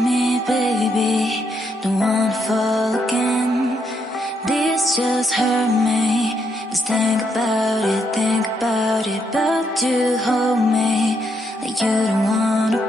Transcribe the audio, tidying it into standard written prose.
me, baby. Don't wanna fall again. This just hurt me. Just think about it, but you hold me like you don't wanna